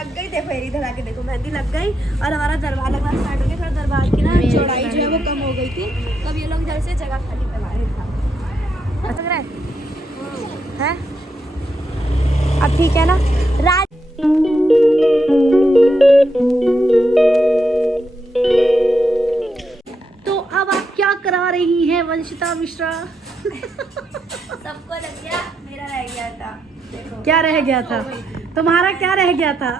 लग गई। देखो ये इधर आके देखो, मेहंदी लग गई और हमारा दरबार लगना स्टार्ट हो गया। थोड़ा दरबार की ना चौड़ाई जो है वो कम हो गई थी, तब ये लोग इधर से जगह खाली करवा रहे थे। अच्छा लग रहा है? अब ठीक है ना? तो अब आप क्या करा रही हैं वंशिता मिश्रा? सबको लग गया, मेरा रह गया था। देखो क्या रह गया था? तुम्हारा क्या रह गया था?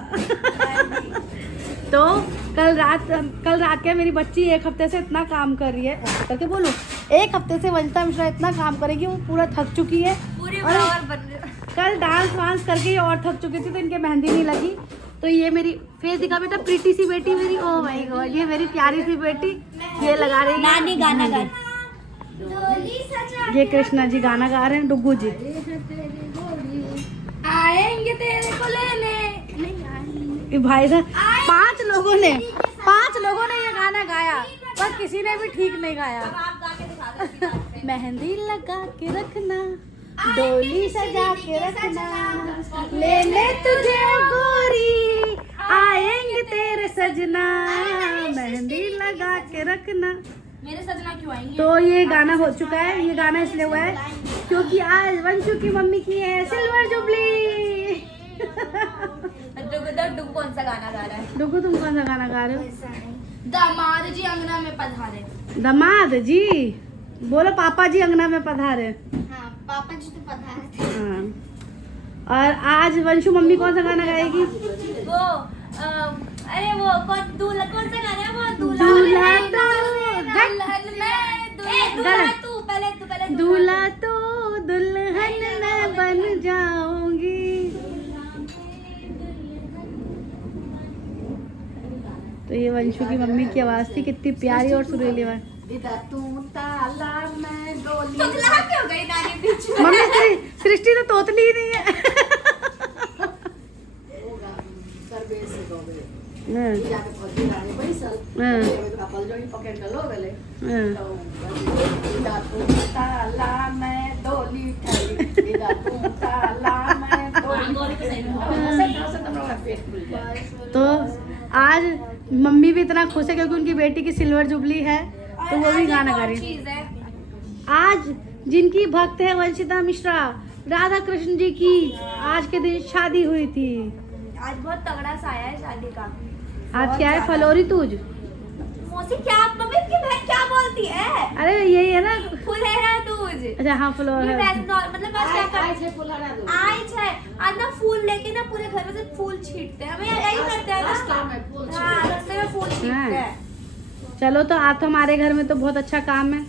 तो कल रात के मेरी बच्ची एक हफ्ते से इतना काम कर रही है, करके बोलो, एक हफ्ते से वंशिता मिश्रा इतना काम करेगी, वो पूरा थक चुकी है। कल डांस वांस करके और थक चुकी थी, तो इनके मेहंदी नहीं लगी। तो ये मेरी फेस दिखा बेटा, प्रीटी सी बेटी मेरी, ओह माय गॉड, ये मेरी प्यारी सी बेटी ये लगा रही है नानी गाना गा। ये कृष्णा जी गाना गा रहे हैं, डुग्गू जी आएंगे तेरे को लेने। भाई साहब पांच लोगों ने ये गाना गाया, पर किसी ने भी ठीक नहीं गाया। मेहंदी लगा के रखना, डोली सजा के रखना, लेने तुझे गोरी, आएंगे तेरे सजना, मेहंदी लगा के रखना। मेरे सजना क्यों आएंगे? तो ये गाना हो चुका है। ये गाना इसलिए हुआ है क्योंकि आज वंशु की मम्मी की है सिल्वर जुबली। डुगू कौन सा गाना गा रहा है? डुगू तुम कौन सा गाना गा रहे हो? दामाद जी अंगना में पधारे। दामाद जी बोलो, पापा जी अंगना में पधारे। हाँ, पापा जी तो पधारे थे। हाँ। और आज वंशु मम्मी कौन सा गाना गाएगी? वो अरे वो कौन सा गाना है? वो दूल्हा तो दुल्हन मैं बन जाऊंगी। तो ये वंशु की मम्मी की आवाज थी, कितनी प्यारी और सुरीली आवाज। मम्मी सृष्टि तो तोतली ही नहीं है। तो आज मम्मी भी इतना खुश है क्योंकि उनकी बेटी की सिल्वर जुबली है, तो वो भी गाना गा रही है। आज जिनकी भक्त है वंशिता मिश्रा, राधा कृष्ण जी की आज के दिन शादी हुई थी। आज बहुत तगड़ा सा आया है शादी का। आज क्या है? फलोरी तुझ मौसी, क्या मम्मी की बहन क्या बोलती है? अरे यही है ना, फुलहरा तुझ। अच्छा हाँ, फुलहरा मतलब आज है। आज ना फूल लेके ना पूरे घर में से फूल छींटते हैं, हमें यही करते हैं ना। हाँ, रास्ते में फूल छींटते हैं। चलो, तो आप तो हमारे घर में तो बहुत अच्छा काम है,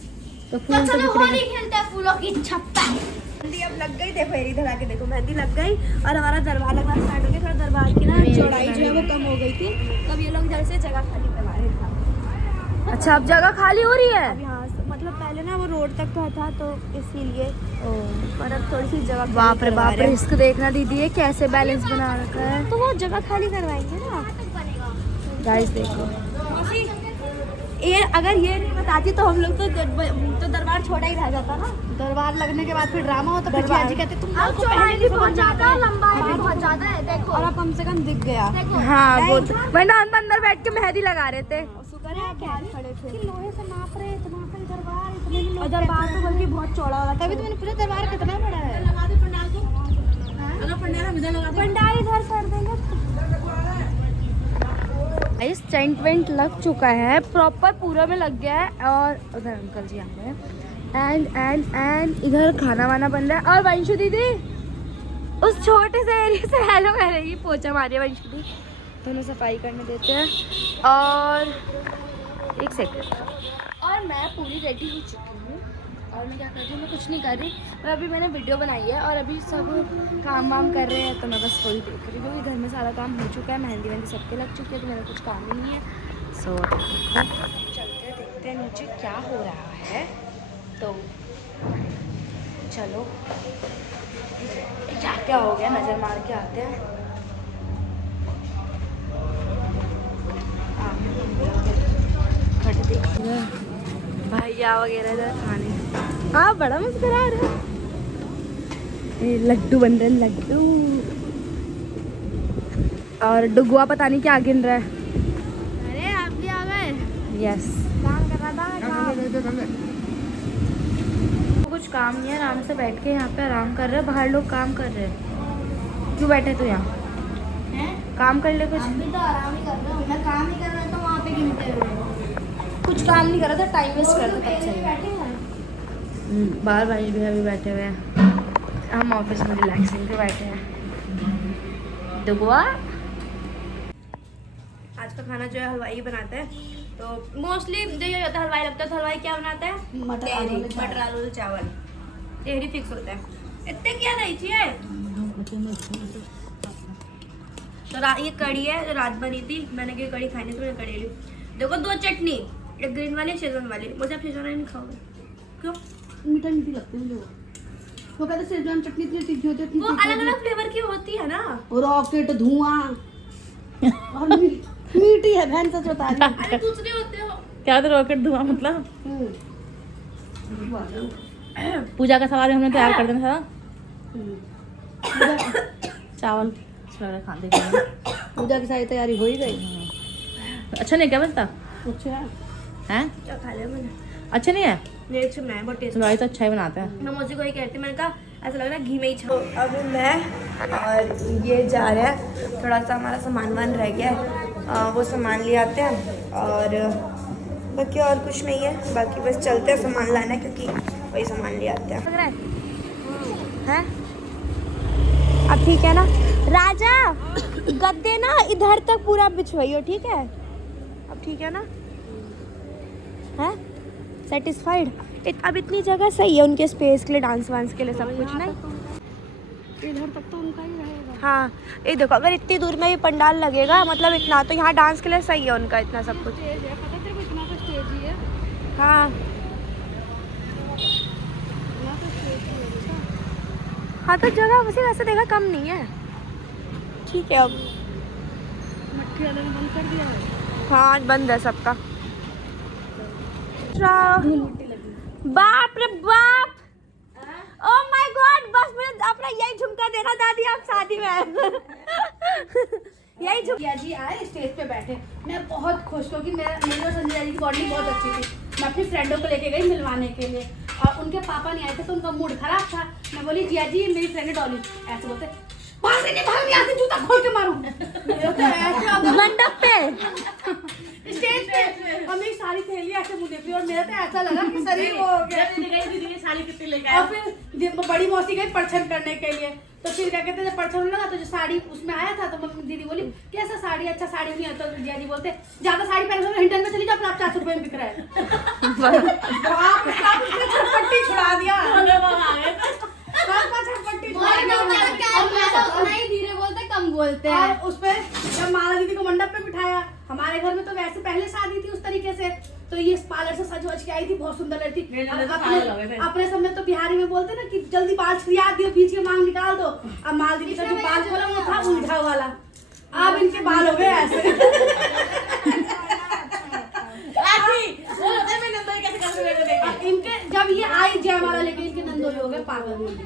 तो फूल तो होली खेलते हैं फूलों की छप्पा। मेहंदी अब लग गई। देखो ये इधर आके देखो, मेहंदी लग गई और हमारा दरबार लगना स्टार्ट हो गया। थोड़ा दरबार की ना चौड़ाई जो है वो कम हो गई थी, तब ये लोग इधर से जगह खाली करवा रहे थे। अच्छा, अब जगह खाली हो रही है? अब यहाँ मतलब पहले ना वो रोड तक का था, तो इसीलिए पर अब थोड़ी सी जगह। बाप रे बाप रे, इसको देखना दीदी है कैसे बैलेंस बना रखा है। तो वो जगह खाली करवाएंगे ना गाइस। देखो ये अगर ये नहीं बताती तो हम लोग तो दरबार छोड़ा ही रह जाता ना। दरबार लगने के बाद फिर ड्रामा होता, फिर जी कहते तुम लोग को पहले भी बहुत ज्यादा लंबाई भी बहुत ज्यादा है। देखो, और अब कम से कम दिख गया। हाँ, वो वरना हम अंदर बैठ के मेहंदी लगा रहे थे। खड़े थे लोहे से नाप रहे इतना दरबार, इतने और दरबार तो बल्कि बहुत चौड़ा वाला। कभी तो मैंने पूछा दरबार कितना बड़ा है? लगा दे पंडाल को, अगर पंडाल हम इधर लगा दे, पंडाल इधर कर देंगे। इस टेंट वेंट लग चुका है, प्रॉपर पूरा में लग गया है। और उधर अंकल जी आ गए हैं एंड इधर खाना वाना बन रहा है। और वंशु दीदी उस छोटे से एरिया से हेलो कह रही है, पोछा मारिए वंशु दीदी, दोनों सफाई करने देते हैं। और एक सेकंड, और मैं पूरी रेडी हो चुकी हूँ और मैं क्या कर रही हूँ, मैं कुछ नहीं कर रही, पर अभी मैंने वीडियो बनाई है और अभी सब काम वाम कर रहे हैं, तो मैं बस वही देख रही हूँ। घर में सारा काम हो चुका है, मेहंदी वेहंदी सबके लग चुकी है, तो मेरा कुछ काम ही नहीं है। सो चलते देखते हैं नीचे क्या हो रहा है। तो चलो क्या हो गया, नज़र मार के आते हैं। भैया वगैरह इधर खाने। हाँ, बड़ा मुस्कुरा रहा है। लड्डू बन रहे, लड्डू। और डुगुआ पता नहीं क्या गिन रहा है। अरे आप भी आ गए। यस, काम कर रहा था। कुछ काम नहीं है, आराम से बैठ के यहाँ पे आराम कर रहे हैं। बाहर लोग काम कर रहे हैं, क्यों बैठे तो यहाँ काम कर ले कुछ। अभी तो आराम ही कर रहे हो, मैं काम ही कर रहा था वहाँ पे गिनते हुए। कुछ काम नहीं कर रहा था, टाइम वेस्ट कर रहा था तब से। बैठे हैं। बाहर भाई भी अभी बैठे हुए हैं, हम ऑफिस में रिलैक्सिंग पे बैठे हैं। डुगुआ आज का खाना जो है हलवाई बनाता है, तो मोस्टली जो ये होता है हलवाई लगता है, तो हलवाई क्या बनाता है? मटर आलू चावल, तेहरी फिक्स होता है। इतने क्या नहीं चाहिए। तो ये कड़ी है जो रात बनी थी, मैंने कही कड़ी खानी, तो मैंने कड़ी ली। देखो 2 चटनी, एक ग्रीन वाली, शेजवान वाली। मुझे आप शेजवान नहीं खाओगे क्यों? मीठा मीठी लगती है मुझे वो कहते शेजवान चटनी इतनी तीखी होती है, वो अलग अलग फ्लेवर की होती है ना। रॉकेट धुआं और मीठी है बहन, सच बता रही हूं। अरे दूसरे होते हो क्या? तो रॉकेट धुआं मतलब पूजा का सवाल हमने तैयार कर देना था। चावल खाने के लिए पूजा की सारी तैयारी हो ही गई। अच्छा नहीं क्या बनता? अच्छा हैं? क्या खा लिया मैंने? अच्छा नहीं है? मेरे से मैं बहुत टेस्ट हलवाई तो अच्छा ही बनाता है। मैं मुझे कोई कहती, मैंने कहा ऐसा लग रहा है घी में ही छा। अभी मैं और ये जा रहे हैं, थोड़ा सा हमारा सामान वान रह गया है, वो सामान ले आते हैं और बाकी और कुछ नहीं है। बाकी बस चलते हैं सामान लाना, क्योंकि वही सामान ले आते हैं। हैं? अब ठीक है ना राजा? गद्दे ना इधर तक पूरा बिछवाइयो, ठीक है? अब ठीक है ना? हैं? सेटिस्फाइड? अब इतनी जगह सही है उनके स्पेस के लिए, डांस वांस के लिए, सब कुछ नहीं? इधर तक तो उनका ही रहेगा। हाँ, ये देखो अगर इतनी दूर में भी पंडाल लगेगा, मतलब इतना, तो यहाँ डांस के लिए सही है उनका, इतना सब कुछ। स्टेज है, पता तेरे को इतना तो स्टेज ही है। हाँ इतना तो स्टेज ही है। अच्छा हाँ, तो जगह वैसे देखा कम नहीं है, ठीक है। अब मट्ठी वाले ने बंद कर दिया है। हाँ आज बंद है सबका। धूल मिट्टी लगी। बाप रे बाप, ओह माय गॉड, बस मुझे अपना यही झुमका देना दादी आप शादी में। यही जिया जी आए स्टेज पे बैठे, मैं बहुत खुश, क्योंकि मेरी और संजय जी की बॉडी बहुत अच्छी थी। मैं अपनी फ्रेंडों को लेके गई मिलवाने के लिए, और उनके पापा नहीं आए थे तो उनका मूड खराब था। मैं बोली जिया जी मेरी फ्रेंड है डॉली, ऐसे बोलते बाहर से नहीं, बाहर नहीं, आते जूता खोल के मारूं। मंडप पे स्टेज पे, और मेरी सारी सहेली ऐसे मुझे भी, और मेरा तो ऐसा लगा कि शरीर वो हो गया। और फिर बड़ी मौसी गई परछन करने के लिए, तो फिर क्या कहते हैं, परछन लगा तो जो साड़ी उसमें आया था, तो दीदी बोली कैसा साड़ी, अच्छा साड़ी नहीं है, तो जिया जी बोलते ज्यादा साड़ी पहन हिंडन में चली जाओ, आप 400 रुपए में बिक रहा है। छटपट्टी छुड़ा दिया, नहीं धीरे बोलते कम बोलते हैं। उस पे जब माला दीदी को मंडप पे बिठाया, हमारे घर में तो वैसे पहले शादी थी उस तरीके से, तो ये पार्लर से सज वज के आई थी, बहुत सुंदर लगी थी। अपने समय तो बिहारी में बोलते ना कि जल्दी बाल छिया दियो, बीच के मांग निकाल दो। अब माला दीदी का जो बाल बोला वो था उलझा वाला, अब इनके बाल हो गए ऐसे। इनके जब ये आई जयमाला लेके, इनके नंदोले हो गए पागल।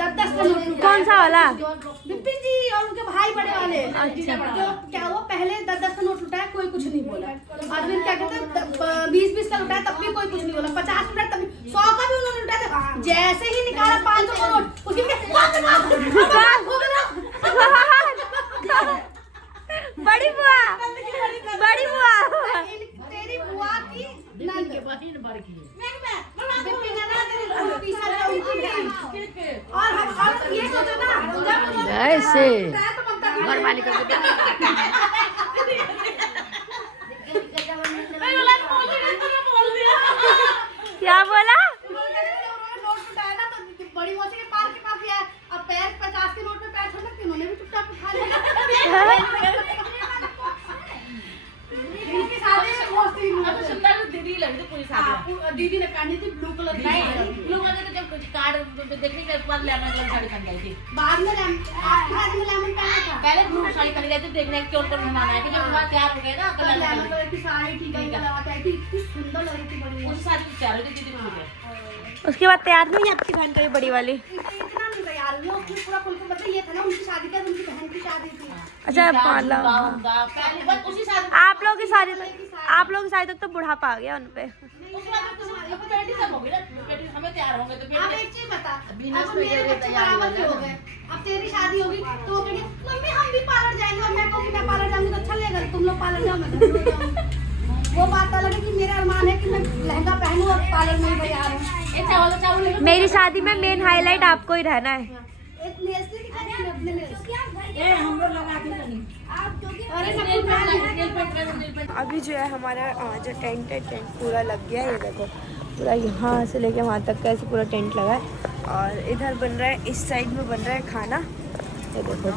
10 का नोट लूटा। कौन सा वाला? विपिन जी और उनके भाई बड़े वाले। अच्छा। जो क्या हुआ, पहले 10 का नोट लुटाया, कोई कुछ नहीं बोला। और फिर क्या कहते हैं 20 का लुटाया, तब भी कोई कुछ नहीं बोला। 50 लुटाया, तब भी 100 का भी उन्होंने लुटाया था। जैसे ही निकाला 500 का नोट, उसकी बड़ी बुआ, बड़ी बुआ, तेरी बुआ की नंद विपिन है ना, तेरी पीसा जो उनकी है। और हम और ये सोचो ना, ऐसे घर वाले का क्या बोला? नोट उठाया ना, तो बड़ी मौसी के पार के पास गया, अब पैर 50 के नोट में पैर छोड़ना, कि उन्होंने भी चुपचाप उठा लिया। इनकी शादी में मौसी अब सुंदर दीदी लग रही पूरी शादी में। दीदी ने पहनी थी ब्लू कलर की नहीं साड़ी। ब्लू कलर के जब कार्ड देखने के बाद लेमन कलर साड़ी पहन गई थी। बाद में लेमन पहना था। पहले ब्लू साड़ी पहन गई थी, देखने के कौन मेहमान आए थे, जब वहाँ तैयार हो गए ना तब लेमन कलर की साड़ी ठीक है लगा के आई थी, इतनी सुंदर लग रही थी बड़ी उस शादी में तैयार हुई थी दीदी। उसके बाद तैयार नहीं हुई आपकी बहन का ये बड़ी वाली? इतना नहीं तैयार रही हूँ, उसमें पूरा खुल के मतलब ये था ना उनकी शादी का, उनकी बहन की शादी थी। अच्छा मतलब पहले बस उसी साथ आप लोगों की शादी तक तो बुढ़ापा आ गया उन पे। उसके बाद तो बेटी सब होगी ना, बेटी हमें तैयार होंगे तो अब बेटी एक चीज बता, बिना अब मेरे बच्चे बराबर के हो गए, अब तेरी शादी होगी तो वो कहेंगे मम्मी हम भी पार्लर जाएंगे, और मैं कहूँगी मैं पार्लर जाऊंगी तो अच्छा लगेगा, तुम लोग पार्लर जाओ मैं घर में जाऊंगी। वो बात अलग है कि मेरा अरमान है कि मैं लहंगा पहनूं और पार्लर में ही तैयार हूँ। एक चावल मेरी शादी में मेन हाईलाइट आपको ही रहना है। एक नेल्स नहीं दिखाई मैं अपने नेल्स। ये हम लोग लगा के नहीं अरे सब अभी जो है हमारा जो टेंट है, टेंट पूरा लग गया है। ये देखो पूरा यहाँ से लेके वहाँ तक का ऐसे पूरा टेंट लगा है। और इधर बन रहा है, इस साइड में बन रहा है खाना। ये देखो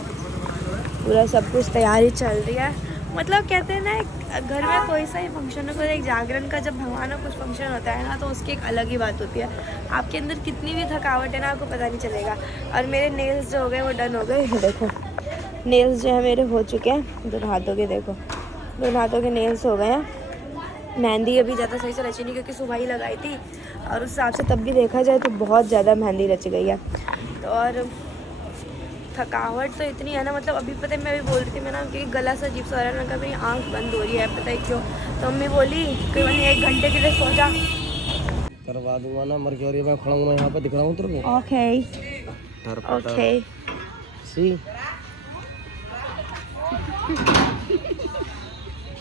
पूरा सब कुछ तैयारी चल रही है। मतलब कहते हैं ना, घर में कोई सा ही फंक्शन हो, कोई एक जागरण का जब भगवान का कुछ फंक्शन होता है ना, तो उसकी एक अलग ही बात होती है। आपके अंदर कितनी भी थकावट है ना, आपको पता नहीं चलेगा। और मेरे नेल्स जो हो गए वो डन हो गए। देखो नेल्स जो है मेरे हो चुके हैं, दोनों हाथों के। देखो दोनों हाथों के नेल्स हो गए हैं। मेहंदी अभी ज़्यादा सही से रची नहीं क्योंकि सुबह ही लगाई थी, और उस हिसाब से तब भी देखा जाए तो बहुत ज़्यादा मेहंदी रच गई है। तो और थकावट तो इतनी है ना, मतलब अभी पता है मैं अभी बोल रही थी मैं ना कि गला सा अजीब सा हो रहा है ना, कभी आँख बंद हो रही है, पता है क्यों। तो मम्मी बोली कि मैंने 1 घंटे के लिए सो जा। करवा दूंगा ना, मर्क्यूरी में खड़ा हूँ यहाँ पे, दिख रहा हूँ तेरे को। ओके ओके सी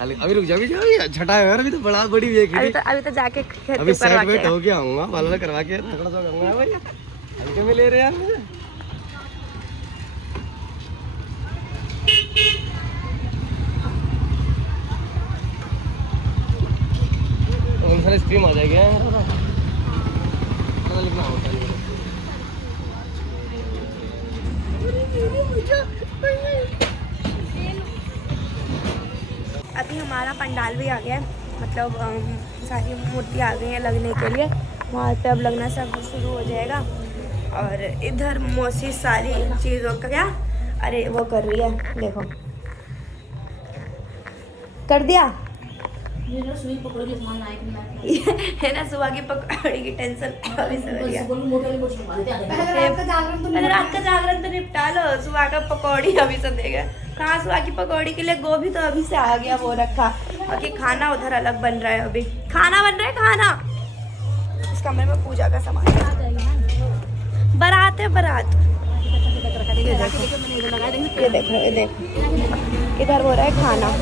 अभी रुक जा, अभी छठा है यार, अभी तो बड़ा बड़ी वेख रही। अभी तो जाके अभी सेट वेट हो गया आऊंगा, बाल करवा के थोड़ा सा कहूंगा भाई हल्के में ले रहे यार मुझे। स्ट्रीम आ जाएगी लिखना होता है। अभी हमारा पंडाल भी आ गया है, मतलब सारी मूर्ति आ गई हैं लगने के लिए। वहाँ पे अब लगना सब शुरू हो जाएगा। और इधर मौसी सारी चीज़ों का क्या, अरे वो कर रही है, देखो कर दिया सुई पकड़ के सामान लाए कि नहीं है ना। सुबह की पकौड़ी की टेंशन अभी से हो गया। बोल मोटे मोटे मारते आ पहले रात का जागरण तो निपटा लो, सुबह का पकौड़ी अभी से देगा। कहाँ सुबह की पकौड़ी के लिए गोभी तो अभी से आ गया, वो रखा। बाकी खाना उधर अलग बन रहा है, अभी खाना बन रहा है। खाना इस कमरे में पूजा का सामान, बारात है बारात। ये देखो ये देखो इधर हो रहा है खाना।